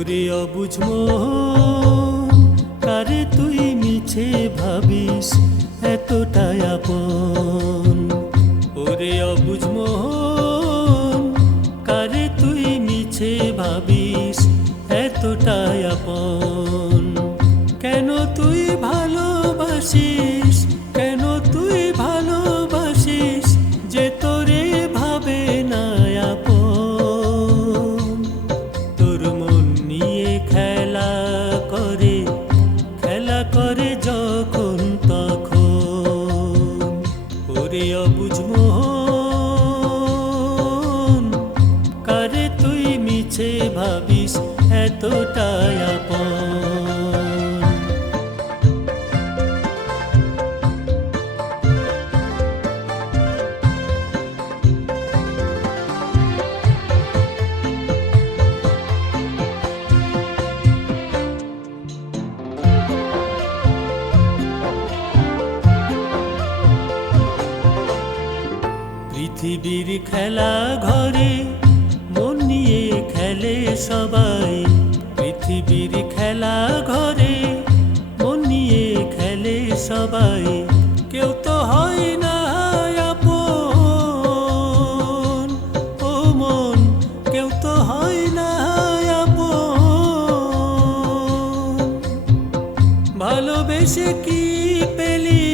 ওরে তুই মিছে ভাবিস এতটাই আপন। ওরে অবুঝ মন, এতটাই আপন? মিছে ভাবিস এতটাই আপন। পৃথিবীর খেলা ঘরে নিয়ে খেলে সবাই। পৃথিবীর খেলা ঘরে মন নিয়ে খেলে সবাই। কেউ তো হয় না আপন। ও মন, কেউ তো হয় না আপন। ভালোবেসে কি পেলি?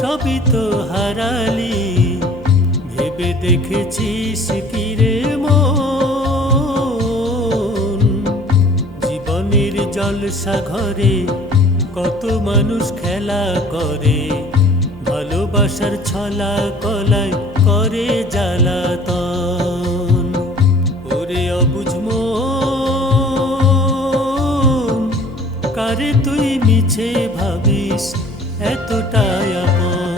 সবই তো হারালি। ভেবে দেখেছিস কি জলসা ঘরে কত মানুষ খেলা করে। ভালোবাসার ছলা কলায় করে জ্বালাতন। ওরে অবুঝ মন, কারে তুই মিছে ভাবিস এতটাই আপন।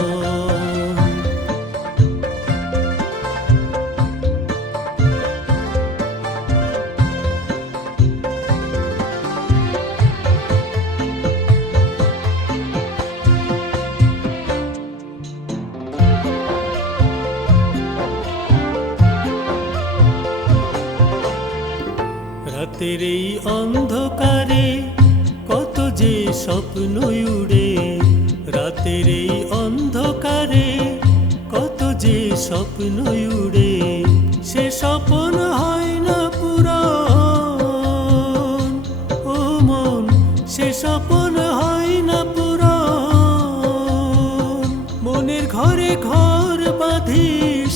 রাতের এই অন্ধকারে কত যে স্বপ্ন উড়ে। রাতের এই অন্ধকারে কত যে স্বপ্ন উড়ে। সে স্বপ্ন হয় না পুরন। ও মন, সে স্বপ্ন হয় না মনের ঘরে ঘর বাঁধিস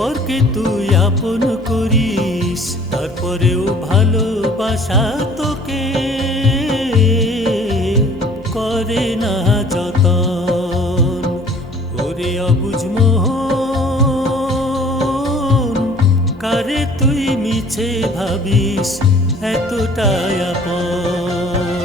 পরকে তুই আপন করিস, তারপরেও ভালোবাসা তোকে করে না যতন। ওরে অবুঝ কারে তুই মিছে ভাবিস, এতটাই আপন।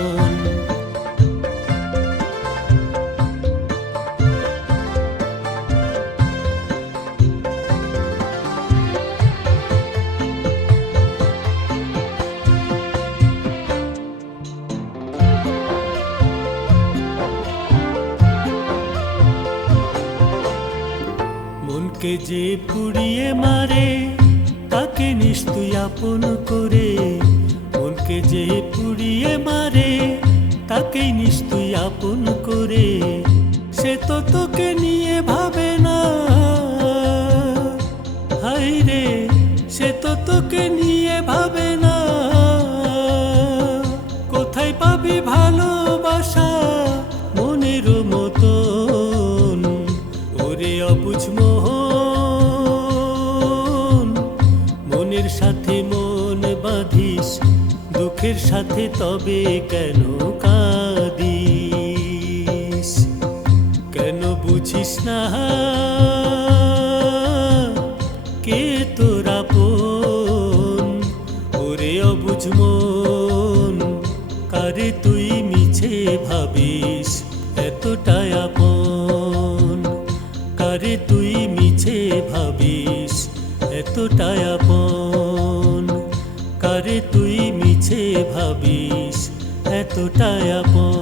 মনকে যে পুড়িয়ে মারে, তাকে নিশ্চয় আপন করে। মনকে যে পুড়িয়ে মারে তাকে নিশ্চয় আপন করে। সে তো তোকে নিয়ে সাথে মন বাঁধিস, দুঃখের সাথে তবে কেন কাঁদিস? কেন বুঝিস না কে তোর আপন? ওরে অবুঝ মন, কারে তুই মিছে ভাবিস? এতটাই আপন, কারে তুই মিছে ভাবিস? এতটাই আপন। কারে তুই মিছে ভাবিস? এতটাই আপন।